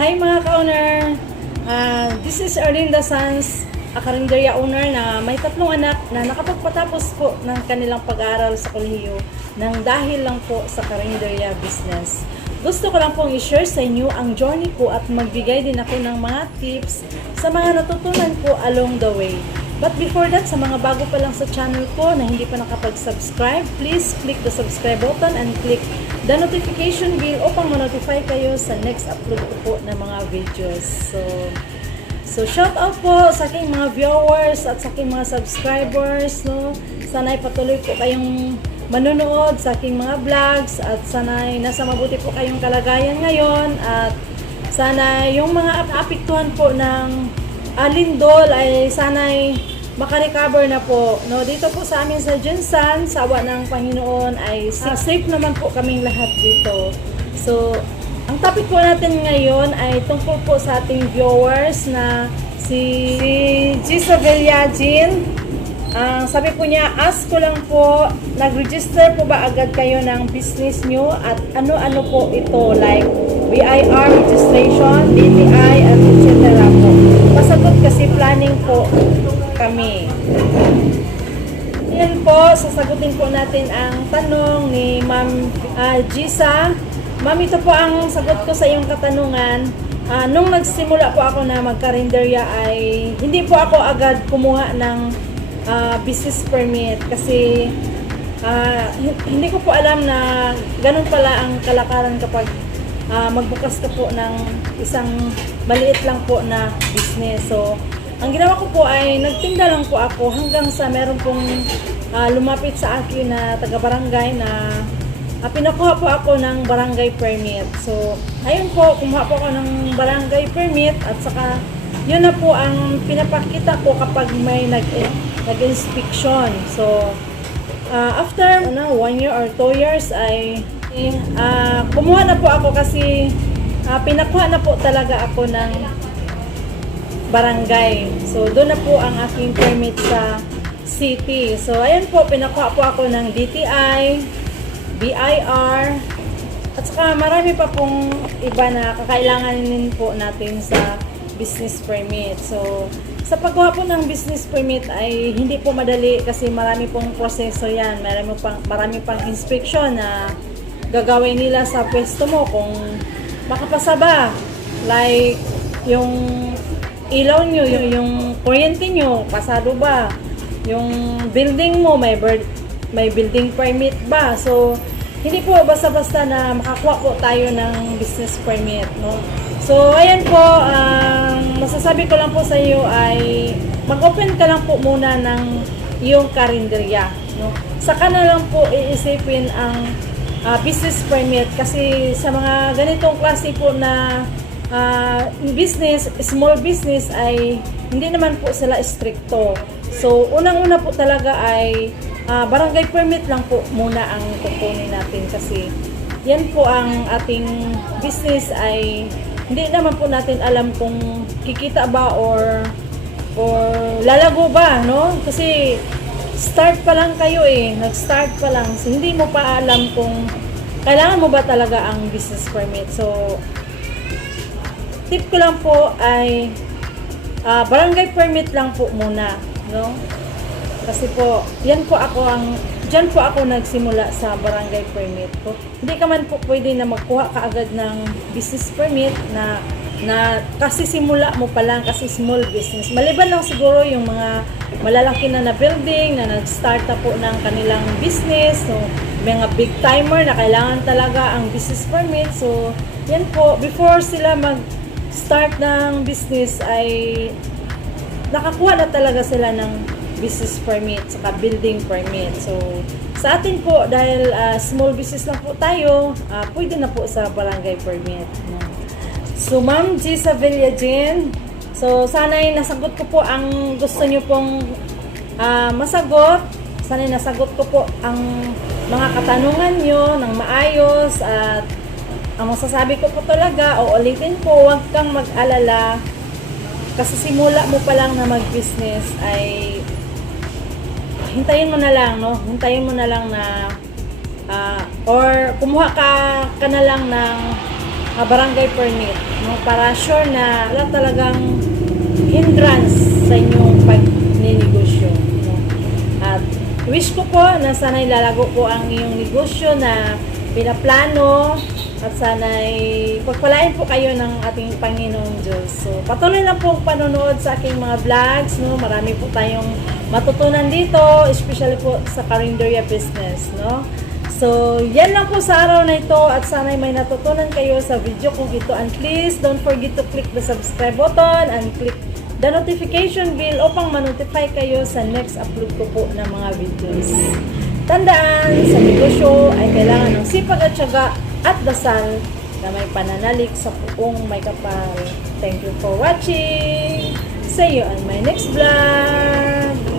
Hi mga ka-owner! Ah, this is Erlinda Sanz, a karinderya owner na may tatlong anak na nakapagpatapos po ng kanilang pag-aaral sa kolehiyo nang dahil lang po sa karinderya business. Gusto ko lang pong i-share sa inyo ang journey ko at magbigay din ako ng mga tips sa mga natutunan ko along the way. But before that, sa mga bago pa lang sa channel ko na hindi pa nakapag-subscribe, please click the subscribe button and click the notification bell upang ma-notify kayo sa next upload ko po ng mga videos. So, so shout out po sa aking mga viewers at sa aking mga subscribers, no. Sana'y patuloy po kayong manonood sa aking mga vlogs at sana'y nasa mabuti po kayong kalagayan ngayon at sana yung mga ap- apektuhan po ng alindol ay sana'y makarecover na po. No, dito po sa amin sa Jinsan, sa awa ng Panginoon ay safe, safe naman po kaming lahat dito. So, ang topic po natin ngayon ay tungkol po sa ating viewers na si, si Gisabella Jean. Ang sabi po niya, ask ko lang po, nag-register po ba agad kayo ng business nyo at ano-ano po ito like BIR registration, DTI, at sasagutin po natin ang tanong ni Ma'am ah, Gisa. Ma'am, ito po ang sagot ko sa iyong katanungan. Ah, nung nagsimula po ako na magkarinderya ay hindi po ako agad kumuha ng ah, business permit kasi hi- hindi ko po alam na ganun pala ang kalakaran kapag ah, magbukas ka po ng isang maliit lang po na business. So, ang ginawa ko po ay nagtinda lang po ako hanggang sa meron pong ah, lumapit sa akin na taga-barangay na ah, pinakuha po ako ng barangay permit. So, ayun po, kumuha po ako ng barangay permit at saka yun na po ang pinapakita ko kapag may nag nag-inspection. So, ah, after ano, one year or two years ay ah, kumuha na po ako kasi ah, pinakuha na po talaga ako ng barangay. So, doon na po ang aking permit sa city. So, ayan po, pinakuha po ako ng DTI, BIR, at saka marami pa pong iba na kakailanganin po natin sa business permit. So, sa pagkuha po ng business permit ay hindi po madali kasi marami pong proseso yan. Marami pang, marami pang inspection na gagawin nila sa pwesto mo kung makapasa ba. Like, yung ilaw nyo, yung, yung kuryente nyo, pasado ba? Yung building mo, may, bird, may building permit ba? So, hindi po basta-basta na makakuha po tayo ng business permit, no? So, ayan po, ang masasabi ko lang po sa iyo ay mag-open ka lang po muna ng iyong karinderya, no? Saka na lang po iisipin ang ah, business permit kasi sa mga ganitong klase po na ah, business, small business ay hindi naman po sila stricto. So, unang-una po talaga ay ah, barangay permit lang po muna ang kukunin natin kasi yan po ang ating business ay hindi naman po natin alam kung kikita ba or or lalago ba, no? Kasi start pa lang kayo eh, nag-start pa lang. So, hindi mo pa alam kung kailangan mo ba talaga ang business permit. So, tip ko lang po ay ah, barangay permit lang po muna, no? Kasi po, yan po ako ang Diyan po ako nagsimula sa barangay permit ko. Hindi ka man po pwede na magkuha kaagad ng business permit na na kasi simula mo pa lang kasi small business. Maliban lang siguro yung mga malalaki na na building na nag-start na po ng kanilang business. So, mga big timer na kailangan talaga ang business permit. So, yan po, before sila mag-start ng business ay nakakuha na talaga sila ng business permit saka building permit. So, sa atin po, dahil ah, small business lang po tayo, ah, pwede na po sa barangay permit. So, Ma'am G. Sevilla Jean, so sana'y nasagot ko po ang gusto nyo pong ah, masagot. Sana'y nasagot ko po ang mga katanungan nyo ng maayos at ang masasabi ko po talaga, o ulitin po, huwag kang mag-alala kasi simula mo pa lang na mag-business ay hintayin mo na lang, no? Hintayin mo na lang na ah, or kumuha ka, ka na lang ng ah, barangay permit. No? Para sure na wala talagang hindrance sa inyong pagninegosyo. No? At wish ko po na sana'y lalago po ang iyong negosyo na pinaplano at sana'y pagpalain po kayo ng ating Panginoong Diyos. So, patuloy lang po ang panonood sa aking mga vlogs. No? Marami po tayong matutunan dito, especially po sa Carinderia business. No? So, yan lang po sa araw na ito at sana'y may natutunan kayo sa video kong ito. And please, don't forget to click the subscribe button and click the notification bell upang manotify kayo sa next upload ko po ng mga videos. Tandaan, sa negosyo ay kailangan ng sipag at syaga at dasal na may pananalig sa puong may kapal. Thank you for watching! See you on my next vlog!